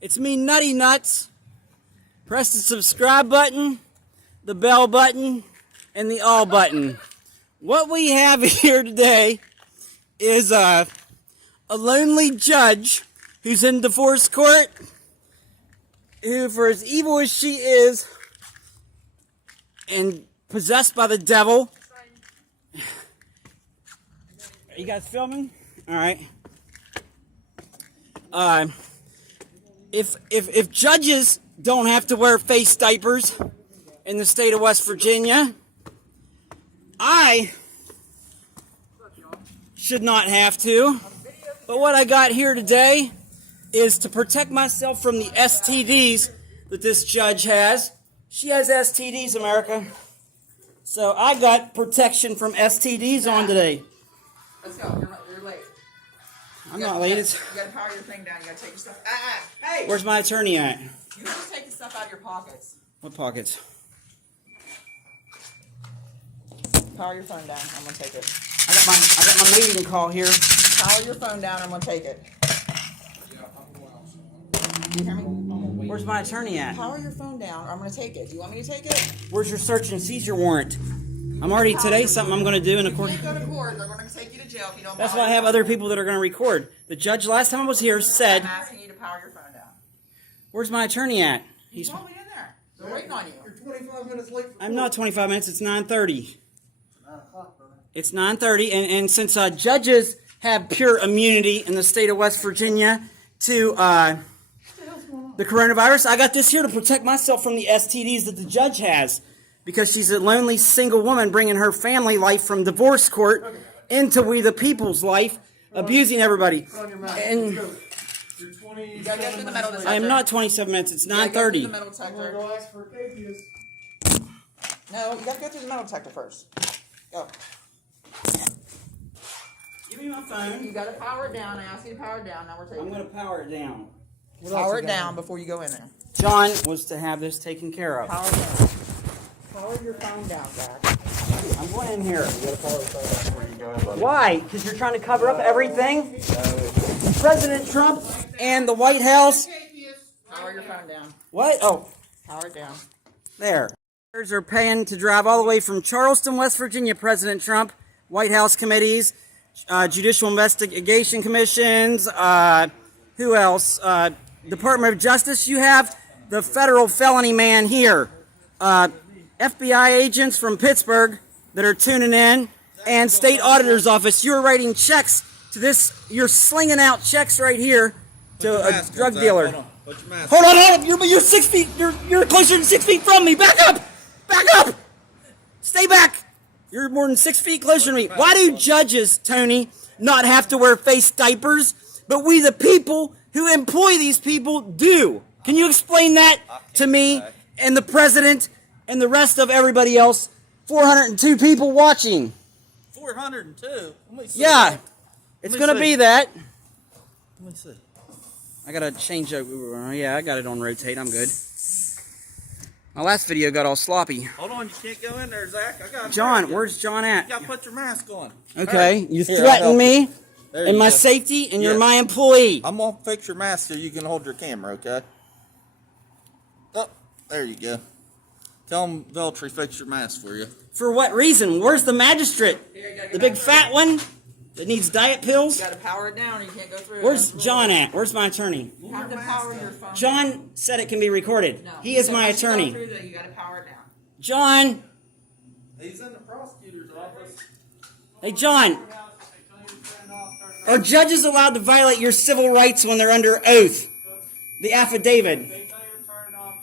It's me, Nutty Nuts. Press the subscribe button, the bell button, and the all button. What we have here today is a lonely judge who's in divorce court, who, for as evil as she is and possessed by the devil. Are you guys filming? All right. If judges don't have to wear face diapers in the state of West Virginia, I should not have to. But what I got here today is to protect myself from the STDs that this judge has. She has STDs, America. So I got protection from STDs on today. Let's go. You're late. I'm not late. You gotta power your thing down. You gotta take your stuff. Hey! Where's my attorney at? You just take the stuff out of your pockets. What pockets? Power your phone down. I'm gonna take it. I got my mating call here. Power your phone down. I'm gonna take it. Do you hear me? Where's my attorney at? Power your phone down, or I'm gonna take it. Do you want me to take it? Where's your search and seizure warrant? I'm already today something I'm going to do in a court. You can't go to court. They're going to take you to jail if you don't. That's why I have other people that are going to record. The judge last time I was here said. I'm asking you to power your phone down. Where's my attorney at? He's probably in there. They're waiting on you. You're 25 minutes late. I'm not 25 minutes. It's 9:30. It's 9 o'clock, brother. It's 9:30, and since judges have pure immunity in the state of West Virginia to the coronavirus, I got this here to protect myself from the STDs that the judge has. Because she's a lonely single woman bringing her family life from divorce court into we the people's life, abusing everybody. And You're 20. You gotta go through the metal detector. I am not 27 minutes. It's 9:30. You gotta go through the metal I'm going to detector. go ask for a atheist. No, you gotta go through the metal detector first. Go. Give me my phone. You gotta power it down. I asked you to power it down. Now we're taking I'm going to power it down. Power it down before you go in there. John was to have this taken care of. Power it down. Power your phone down, Zach. I'm going in here. You got to follow the phone before you go in, buddy. Why? Because you're trying to cover up everything? President Trump and the White House. Power your phone down. What? Oh, Power it down. there. Are paying to drive all the way from Charleston, West Virginia, President Trump, White House committees, judicial investigation commissions, who else? Department of Justice. You have the federal felony man here. FBI agents from Pittsburgh that are tuning in, and state auditor's office. You're writing checks to this. You're slinging out checks right here to a drug dealer. Hold on. You're 6 feet. You're closer than 6 feet from me. Back up. Back up. Stay back. You're more than 6 feet closer to me. Why do judges, Tony, not have to wear face diapers, but we the people who employ these people do? Can you explain that to me and the president and the rest of everybody else? 402 people watching. 402? Let me see. Yeah, it's me going to see. be that. Let me see. I got to change it. Yeah, I got it on rotate. I'm good. My last video got all sloppy. Hold on, you can't go in there, Zach. I got John, where's John You at? gotta put your mask on. Okay, Hey, you here, I'll threaten help me you. There and you my go. safety, and you're Yeah. my employee. I'm gonna fix your mask so you can hold your camera, okay? Oh, there you go. Tell them Veltri fix your mask for you. For what reason? Where's the magistrate? The big fat one that needs diet pills? You gotta power it down or you can't go through. Where's That's John at? Where's my attorney? You have to power your phone. John said it can be recorded. No. He is So my once you go attorney. through that, you gotta power it down. John! He's in the prosecutor's office. Hey, John! Are judges allowed to violate your civil rights when they're under oath? The affidavit.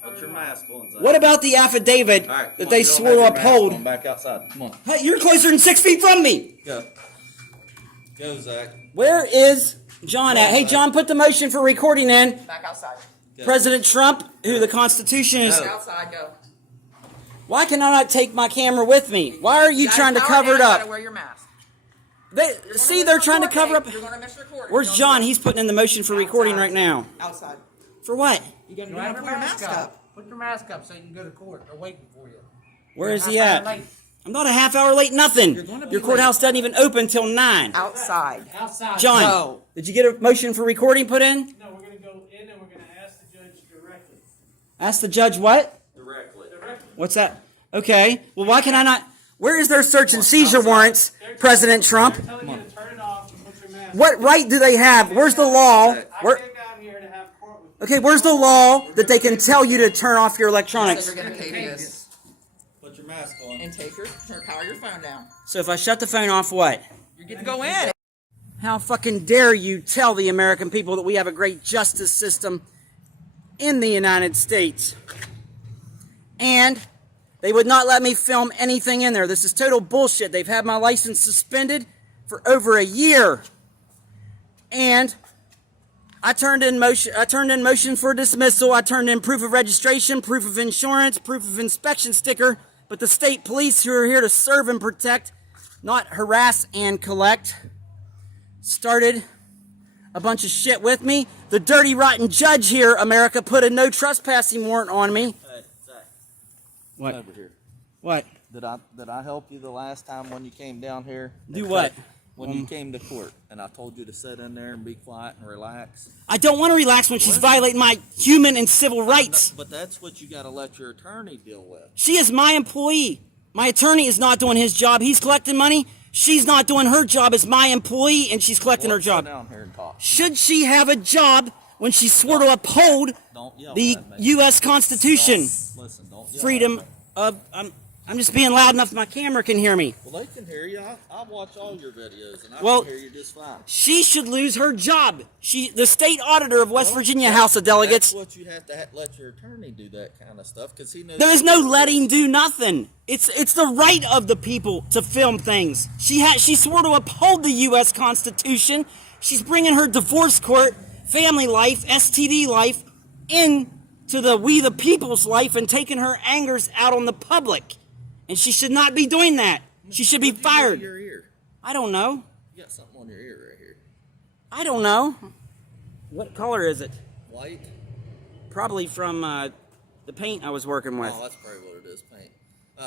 Put your mask on, Zach. What about the affidavit All right, come that on, they you don't swore have to your mask uphold? on. Back outside. Come on. Hey, you're closer than 6 feet from me! Go. Go, Zach. Where is John at? Hey, John, put the motion for recording in. Back outside. Go. President Trump, who the Constitution is... Back outside, go. Why can I not take my camera with me? Why are you gotta trying to power cover it down, You gotta up? wear your mask. See, they're trying to cover up... You're gonna miss recording. Where's John? He's putting in the motion for recording right now. Outside. For what? You gotta You have put your your mask mask up. up. Put your mask up so you can go to court. They're waiting for you. Where is he You're half at? hour late. I'm not a half hour late, nothing. gonna be Your courthouse doesn't even open till 9. Outside. Outside. John, No. did you get a motion for recording put in? No, we're Ask the judge what? Directly. What's that? Okay. Well, why can I not? Where is their search and seizure warrants, President Trump? They're telling you to turn it off and put your mask What right do they have? Where's the law? on. I Where? came down here to have court with you. Okay, where's the law that they can tell you to turn off your electronics? They're gonna take this Put your mask on. and take your power your phone down. So if I shut the phone off, what? You get to go in. How fucking dare you tell the American people that we have a great justice system in the United States? And they would not let me film anything in there. This is total bullshit. They've had my license suspended for over a year. And I turned in motion for dismissal. I turned in proof of registration, proof of insurance, proof of inspection sticker. But the state police, who are here to serve and protect, not harass and collect, started a bunch of shit with me. The dirty, rotten judge here, America, put a no trespassing warrant on me. Hey, Zach. What? Over here. What? Did I help you the last time when you came down here? Do what? When you came to court and I told you to sit in there and be quiet and relax. I don't want to relax when she's violating my human and civil rights. But that's what you got to let your attorney deal with. She is my employee. My attorney is not doing his job. He's collecting money. She's not doing her job as my employee, and she's collecting her job. Sit down here and talk. Should she have a job when she swore to uphold Don't yell the at me. U.S. Constitution? Listen, don't yell Freedom at me. of... I'm just being loud enough my camera can hear me. Well, they can hear you. I watch all your videos, and I Well, can hear you just fine. She should lose her job. The state auditor of West Virginia House of Delegates. That's what you have to let your attorney do that kind of stuff, because he knows. There is no letting do nothing. It's the right of the people to film things. She swore to uphold the U.S. Constitution. She's bringing her divorce court, family life, STD life, into the we the people's life and taking her angers out on the public. And she should not be doing that. She should be fired. Your ear. I don't know. You got something on your ear right here. I don't know. What color is it? White. Probably from the paint I was working with. Oh, that's probably what it is. Paint.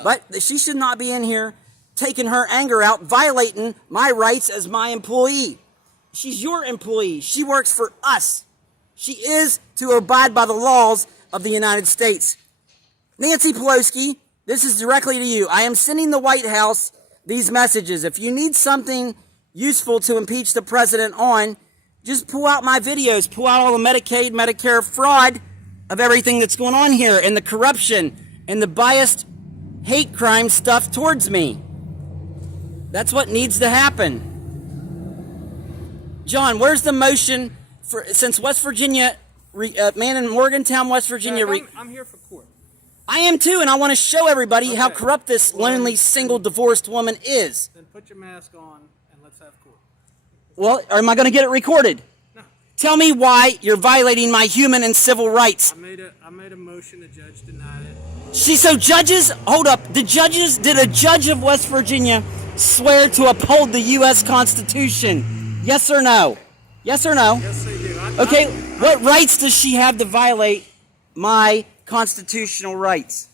But she should not be in here taking her anger out, violating my rights as my employee. She's your employee. She works for us. She is to abide by the laws of the United States. Nancy Pelosi, this is directly to you. I am sending the White House these messages. If you need something useful to impeach the president on, just pull out my videos. Pull out all the Medicaid, Medicare fraud of everything that's going on here, and the corruption and the biased hate crime stuff towards me. That's what needs to happen. John, where's the motion for, since West Virginia, man in Morgantown, West Virginia... I'm here for court. I am too, and I want to show everybody how corrupt this lonely, single, divorced woman is. Then put your mask on and let's have court. Well, or am I going to get it recorded? No. Tell me why you're violating my human and civil rights. I made a motion, the judge denied it. Judges, hold up. Did a judge of West Virginia swear to uphold the U.S. Constitution? Yes or no? Yes or no? Yes, they do. Okay, what rights does she have to violate my constitutional rights?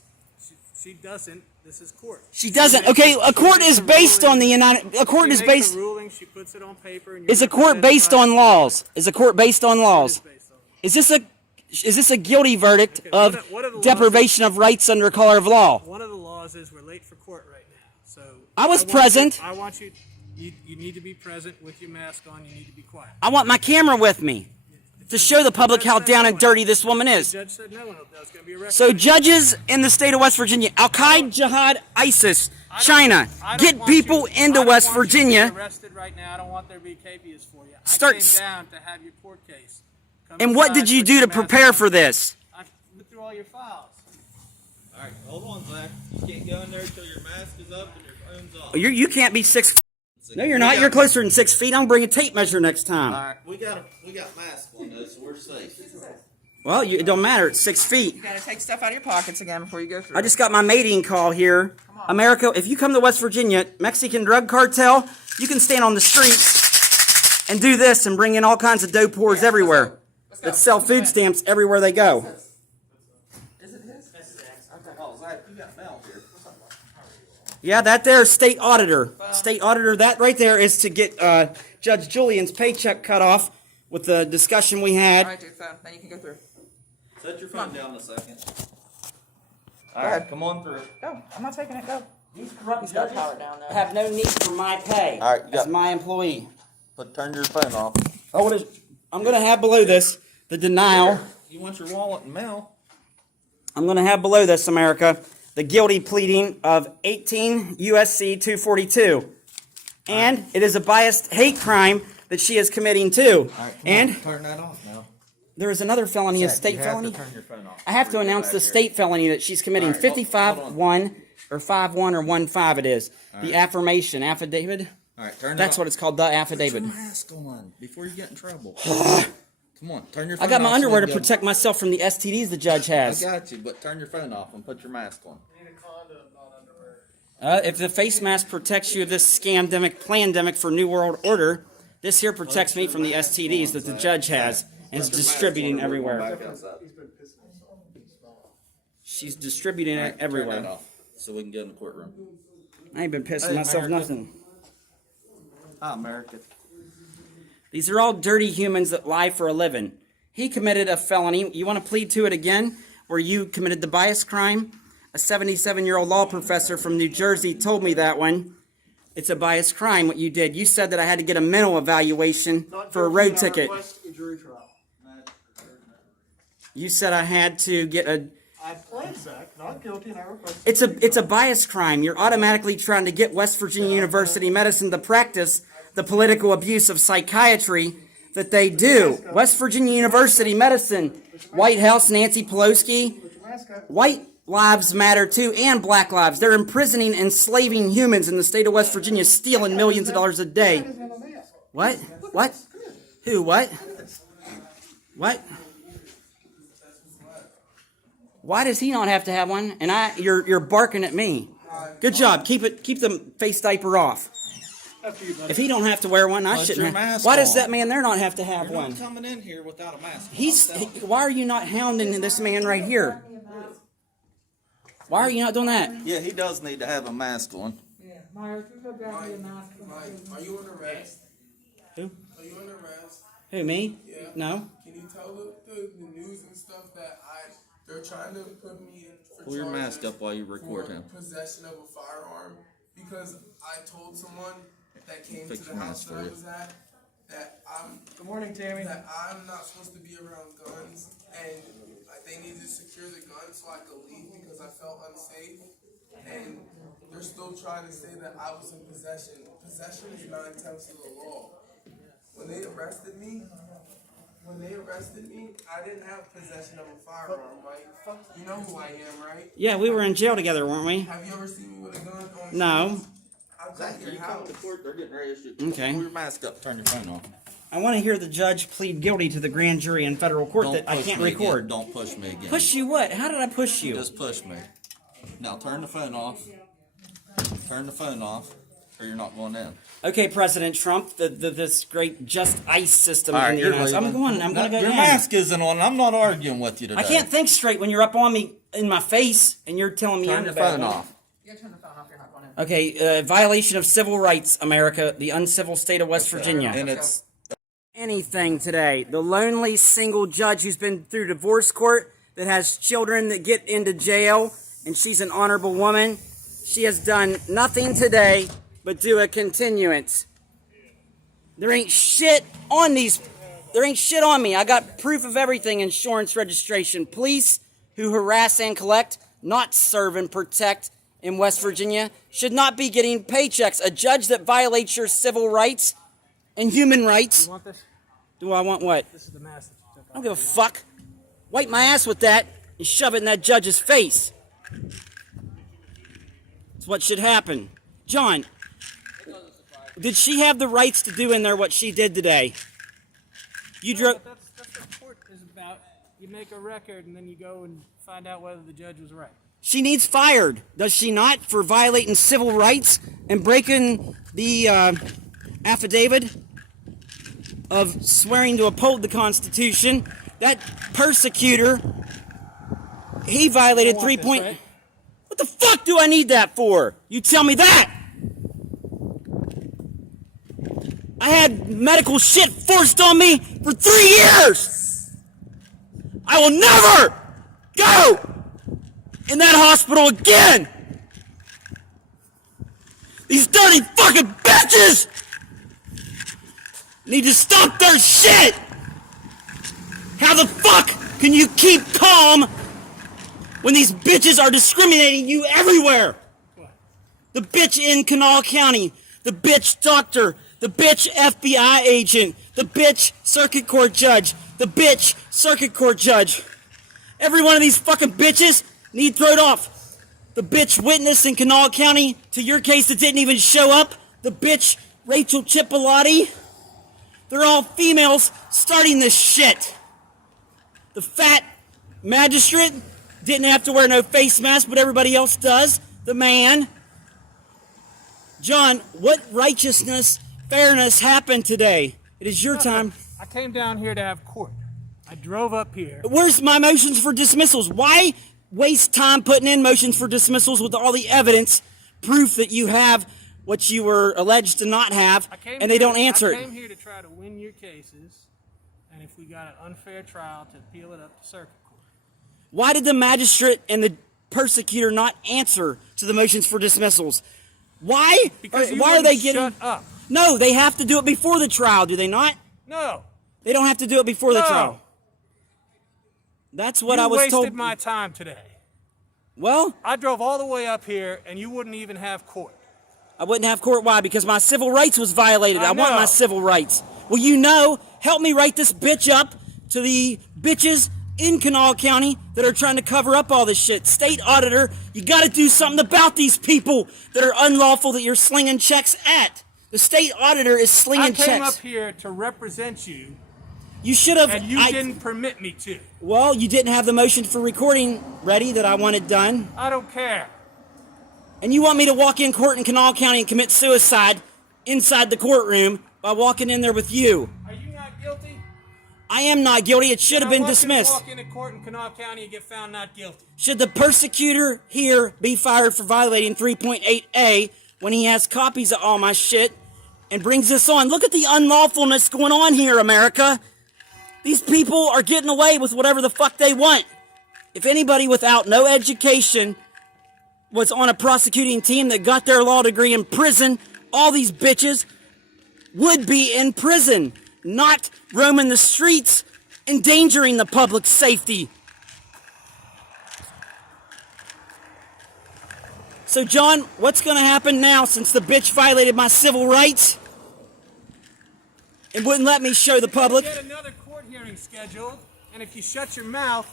She doesn't. This is court. She doesn't. Okay, a court is based on the United. A court is She makes based. a ruling. She puts it on paper. And Is a court based on laws? Is a court based on laws? Is this a guilty verdict of what are the laws? deprivation of rights under color of law? One of the laws is we're late for court right now. So I was want present. I want you. You need to be present with your mask on. You need to be quiet. I want my camera with me to show the public how down and dirty this woman The is. judge said no, and that's going to be arrested. So judges in the state of West Virginia, Al-Qaeda, Jihad, ISIS, China, I don't get want people you- into I don't West want you to be Virginia. arrested right now. I don't want there to be capias for you. Start I s- came down to have your court case. Come And what inside, did you put do your to mask prepare on. for this? I went through all your files. All right, hold on, Zach. You can't go in there until your mask is up and your phone's off. You can't be 6 feet. No, you're not. You're closer than 6 feet. I'm bringing a tape measure next time. All right, we got masks on though, so we're safe. Well, it don't matter. It's 6 feet. You gotta take stuff out of your pockets again before you go through. I just got my mating call here. America, if you come to West Virginia, Mexican drug cartel, you can stand on the streets and do this and bring in all kinds of dope whores everywhere that sell food stamps everywhere they go. Is it his? Oh, Zach, you got mail here. Yeah, that there is state auditor. State auditor, that right there is to get Judge Julian's paycheck cut off with the discussion we All had. right, dude, phone. Then you can go through. Set your phone down a second. Go Alright, ahead. come on through. Go. I'm not taking it. Go. These corrupt He's got judges power down there. have no need for my pay All right, you as got- my employee. But turn your phone off. Oh, what is? I'm going to have below this the denial. You want your wallet and mail? I'm going to have below this, America, the guilty pleading of 18 USC 242. And it is a biased hate crime that she is committing too. And turn that off now. there is another felony, a state you have felony. to turn your phone off. I have to announce the state felony that she's committing. All right, hold 55-1 or 5-1 or 1-5 it is. The affirmation affidavit. Alright, turn it That's off. what it's called, the Put affidavit. your mask on before you get in trouble. Come on, turn your phone I got my off so underwear we to can- protect myself from the STDs the judge I has. got you, but turn your phone off and put your mask on. If the face mask protects you of this scamdemic, plandemic for New World Order, this here protects me from the STDs that the judge has and is distributing everywhere. Back outside. She's distributing it Turn that everywhere. off so we can get in the courtroom. I ain't been pissing Hey, myself America. nothing. Hi, America. These are all dirty humans that lie for a living. He committed a felony. You want to plead to it again? Where you committed the bias crime? A 77-year-old law professor from New Jersey told me that one. It's a bias crime, what you did. You said that I had to get a mental evaluation for a road ticket. You said I had to get a... I pled Zach, not guilty, and I request. It's a bias crime. You're automatically trying to get West Virginia University Medicine to practice the political abuse of psychiatry that they do. West Virginia University Medicine, White House, Nancy Pelosi, white lives matter too, and black lives. They're imprisoning, enslaving humans in the state of West Virginia, stealing millions of dollars a day. What? What? Who? What? What? Why does he not have to have one? And you're barking at me. Good job. Keep the face diaper off. If he don't have to wear one, I Put shouldn't your have. mask Why does on. that man there not have to have You're one? not coming in here without a mask. Why are you not hounding this man right here? Why are you not doing that? Yeah, he does need to have a mask on. Myers, you go grab me a mask. Are you under arrest? Who? Are you under arrest? Who, me? Yeah. No. Can you tell the news and stuff that they're trying to put me in for Pull your mask charges up while you record for him. possession of a firearm because I told someone that came Fix to your the mask house that for I you. was at that Good morning, Tammy. that I'm not supposed to be around guns and they need to secure the gun so I could leave because I felt unsafe. And they're still trying to say that I was in possession. Possession is 9/10 of the law. When they arrested me, I didn't have possession of a firearm, right? You know who I am, right? Yeah, we were in jail together, weren't we? Have you ever seen me with a gun on? No. I was Zach, at you your come house. to court, they're getting ready to shoot. Okay. Pull your mask up, turn your phone off. I want to hear the judge plead guilty to the grand jury in federal court that I push can't me record. Again. Don't push me again. Push you what? How did I push you? Just push me. Now turn the phone off. Turn the phone off, or you're not going in. Okay, President Trump, this great just ICE system All in right, the you're United States. leaving. I'm going to go Your in. mask isn't on. I'm not arguing with you today. I can't think straight when you're up on me in my face and you're telling me Turn I'm your the bad phone one. off. You gotta turn the phone off. You're not going in. Okay, violation of civil rights, America, the uncivil state of West Virginia. And it's Anything today. The lonely single judge who's been through divorce court that has children that get into jail, and she's an honorable woman. She has done nothing today but do a continuance. There ain't shit on these. There ain't shit on me. I got proof of everything, insurance, registration. Police who harass and collect, not serve and protect in West Virginia, should not be getting paychecks. A judge that violates your civil rights and human rights. You want this? Do I want what? This is the mask that you took I don't give a fuck. Wipe my ass with that and shove it in that judge's face. That's what should happen. John, did she have the rights to do in there what she did today? You drove. That's what court is about. You make a record and then you go and find out whether the judge was right. She needs fired, does she not, for violating civil rights and breaking the affidavit of swearing to uphold the Constitution? That persecutor, he violated You want 3 this, point. right? What the fuck do I need that for? You tell me that. I had medical shit forced on me for 3 years. I will never go in that hospital again. These dirty fucking bitches need to stop their shit. How the fuck can you keep calm when these bitches are discriminating you everywhere? The bitch in Kanawha County, the bitch doctor, the bitch FBI agent, the bitch circuit court judge, the bitch circuit court judge. Every one of these fucking bitches need thrown off. The bitch witness in Kanawha County to your case that didn't even show up, the bitch Rachel Chipolati. They're all females starting this shit. The fat magistrate didn't have to wear no face mask, but everybody else does. The man. John, what righteousness, fairness happened today? It is your time. I came down here to have court. I drove up here. Where's my motions for dismissals? Why waste time putting in motions for dismissals with all the evidence, proof that you have what you were alleged to not have, and they don't answer I came it? here to try to win your cases, and if we got an unfair trial, to appeal it up to circuit court. Why did the magistrate and the persecutor not answer to the motions for dismissals? Why? Because you why are they wouldn't getting? shut up. No, they have to do it before the trial, do they not? No. They don't have to do it before the No. trial. That's what You I was wasted told. my time today. Well, I drove all the way up here, and you wouldn't even have court. I wouldn't have court. Why? Because my civil rights was violated. I want know. my civil rights. Well, you know, help me write this bitch up to the bitches in Kanawha County that are trying to cover up all this shit. State auditor, you got to do something about these people that are unlawful that you're slinging checks at. The state auditor is slinging checks. I came up here to represent you, You should have. and you didn't permit me to. Well, you didn't have the motion for recording ready that I wanted done. I don't care. And you want me to walk in court in Kanawha County and commit suicide inside the courtroom by walking in there with you. Are you not guilty? I am not guilty. It should have been dismissed. Walk into court in Kanawha County and get found not guilty. Should the persecutor here be fired for violating 3.8A when he has copies of all my shit and brings this on? Look at the unlawfulness going on here, America. These people are getting away with whatever the fuck they want. If anybody without no education was on a prosecuting team that got their law degree in prison, all these bitches would be in prison, not roaming the streets, endangering the public safety. So, John, what's going to happen now since the bitch violated my civil rights and wouldn't let me show the public? Get another court hearing scheduled, and if you shut your mouth,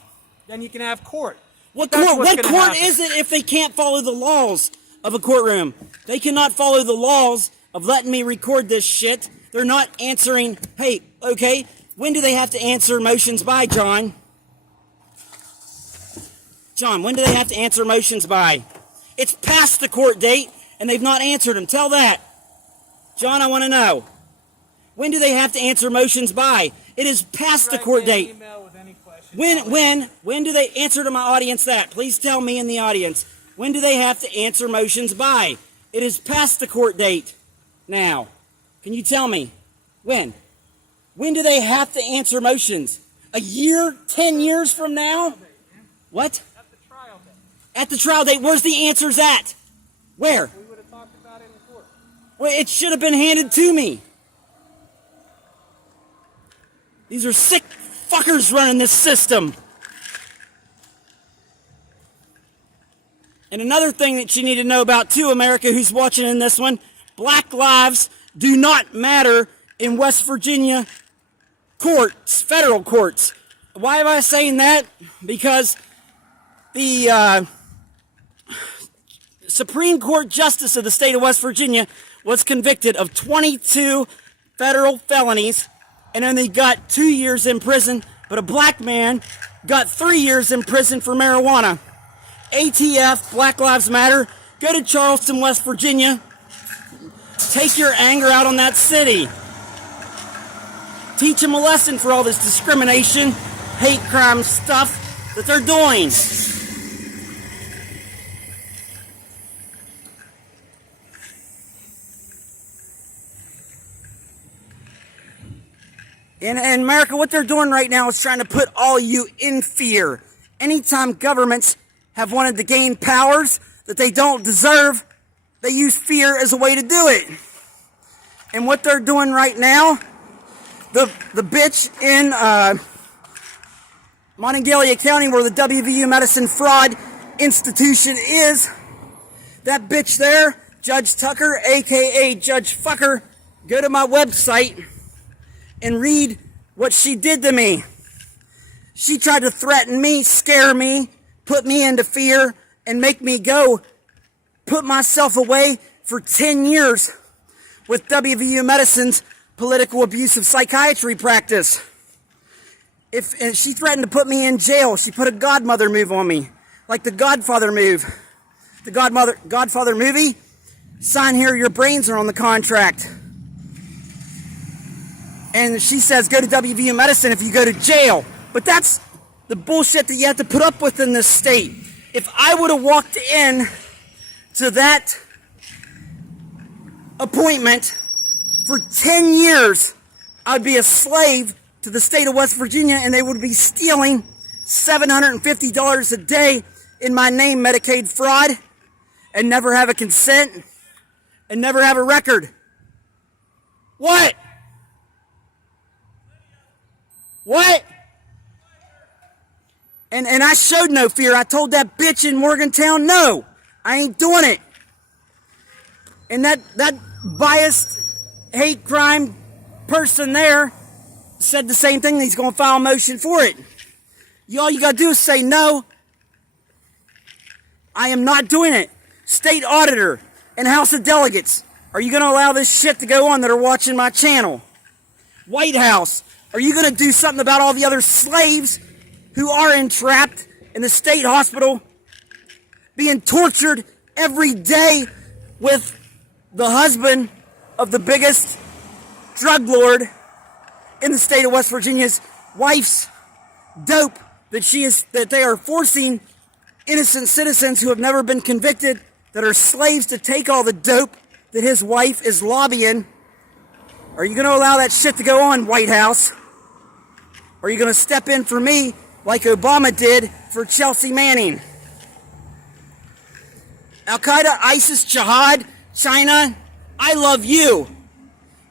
then you can have court. What That's court? what's What gonna court happen. is it if they can't follow the laws of a courtroom? They cannot follow the laws of letting me record this shit. They're not answering. Hey, okay, when do they have to answer motions by, John? John, when do they have to answer motions by? It's past the court date, and they've not answered them. Tell that. John, I want to know. When do they have to answer motions by? It is past the court date. Email with any questions. When do they answer to my audience that? Please tell me in the audience. When do they have to answer motions by? It is past the court date now. Can you tell me? When? When do they have to answer motions? A year? 10 years from now? What? At the trial date. At the trial date, where's the answers at? Where? We would have talked about it in court. Well, it should have been handed to me. These are sick fuckers running this system. And another thing that you need to know about too, America, who's watching in this one, black lives do not matter in West Virginia courts, federal courts. Why am I saying that? Because the Supreme Court Justice of the state of West Virginia was convicted of 22 federal felonies and only got 2 years in prison, but a black man got 3 years in prison for marijuana. ATF, Black Lives Matter, go to Charleston, West Virginia. Take your anger out on that city. Teach them a lesson for all this discrimination, hate crime stuff that they're doing. In America, what they're doing right now is trying to put all you in fear. Anytime governments have wanted to gain powers that they don't deserve, they use fear as a way to do it. And what they're doing right now, the bitch in Monongalia County, where the WVU Medicine Fraud Institution is, that bitch there, Judge Tucker, aka Judge Fucker, go to my website and read what she did to me. She tried to threaten me, scare me, put me into fear, and make me go put myself away for 10 years with WVU Medicine's political abusive psychiatry practice. And she threatened to put me in jail. She put a godmother move on me, like the Godfather move. The Godfather movie, sign here, your brains are on the contract. And she says, go to WVU Medicine if you go to jail. But that's the bullshit that you have to put up with in this state. If I would have walked in to that appointment for 10 years, I'd be a slave to the state of West Virginia, and they would be stealing $750 a day in my name, Medicaid fraud, and never have a consent, and never have a record. What? What? And I showed no fear. I told that bitch in Morgantown, no, I ain't doing it. And that biased hate crime person there said the same thing. He's going to file a motion for it. All you got to do is say no. I am not doing it. State auditor and House of Delegates, are you going to allow this shit to go on that are watching my channel? White House, are you going to do something about all the other slaves who are entrapped in the state hospital, being tortured every day with the husband of the biggest drug lord in the state of West Virginia's wife's dope that they are forcing innocent citizens who have never been convicted, that are slaves, to take all the dope that his wife is lobbying? Are you going to allow that shit to go on, White House? Or are you going to step in for me like Obama did for Chelsea Manning? Al-Qaeda, ISIS, Jihad, China, I love you.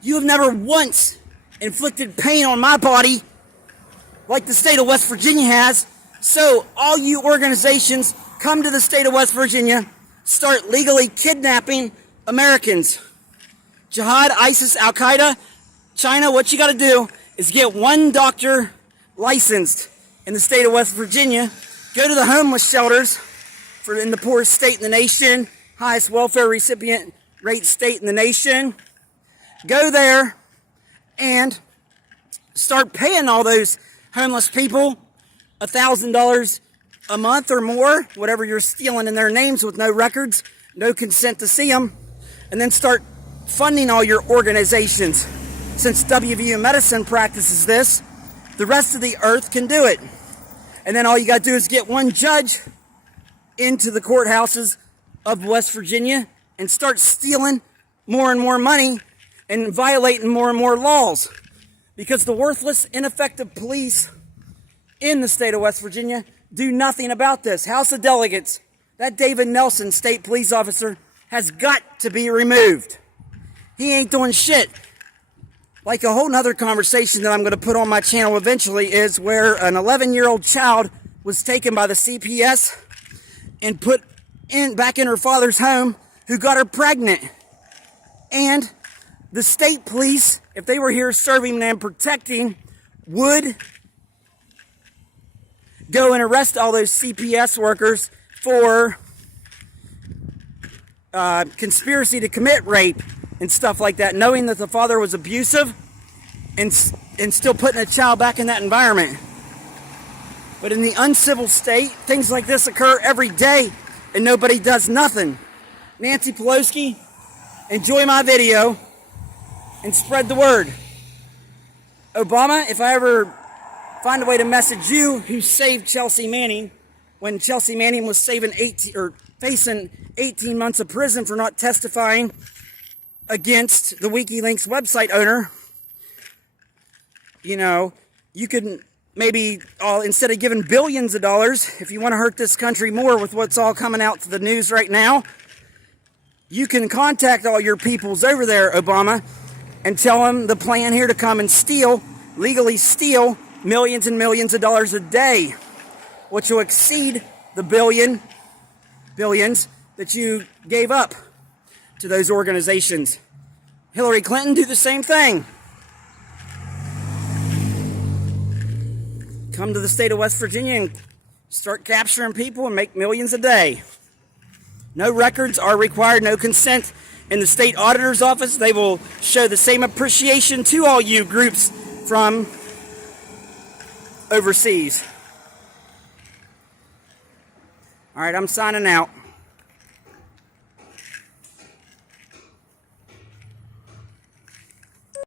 You have never once inflicted pain on my body like the state of West Virginia has. So all you organizations, come to the state of West Virginia, start legally kidnapping Americans. Jihad, ISIS, Al-Qaeda, China, what you got to do is get one doctor licensed in the state of West Virginia, go to the homeless shelters in the poorest state in the nation, highest welfare recipient rate state in the nation. Go there and start paying all those homeless people $1,000 a month or more, whatever you're stealing in their names with no records, no consent to see them, and then start funding all your organizations. Since WVU Medicine practices this, the rest of the earth can do it. And then all you got to do is get one judge into the courthouses of West Virginia and start stealing more and more money and violating more and more laws. Because the worthless, ineffective police in the state of West Virginia do nothing about this. House of Delegates, that David Nelson, state police officer, has got to be removed. He ain't doing shit. Like a whole nother conversation that I'm going to put on my channel eventually is where an 11-year-old child was taken by the CPS and put back in her father's home, who got her pregnant. And the state police, if they were here serving and protecting, would go and arrest all those CPS workers for conspiracy to commit rape and stuff like that, knowing that the father was abusive and still putting a child back in that environment. But in the uncivil state, things like this occur every day and nobody does nothing. Nancy Pelosi, enjoy my video and spread the word. Obama, if I ever find a way to message you, who saved Chelsea Manning when Chelsea Manning was facing 18 months of prison for not testifying against the WikiLeaks website owner, you know, you could maybe instead of giving billions of dollars, if you want to hurt this country more with what's all coming out to the news right now, you can contact all your peoples over there, Obama, and tell them the plan here to come and legally steal millions and millions of dollars a day, which will exceed the billions that you gave up to those organizations. Hillary Clinton do the same thing. Come to the state of West Virginia and start capturing people and make millions a day. No records are required, no consent. In the state auditor's office, they will show the same appreciation to all you groups from overseas. All right, I'm signing out.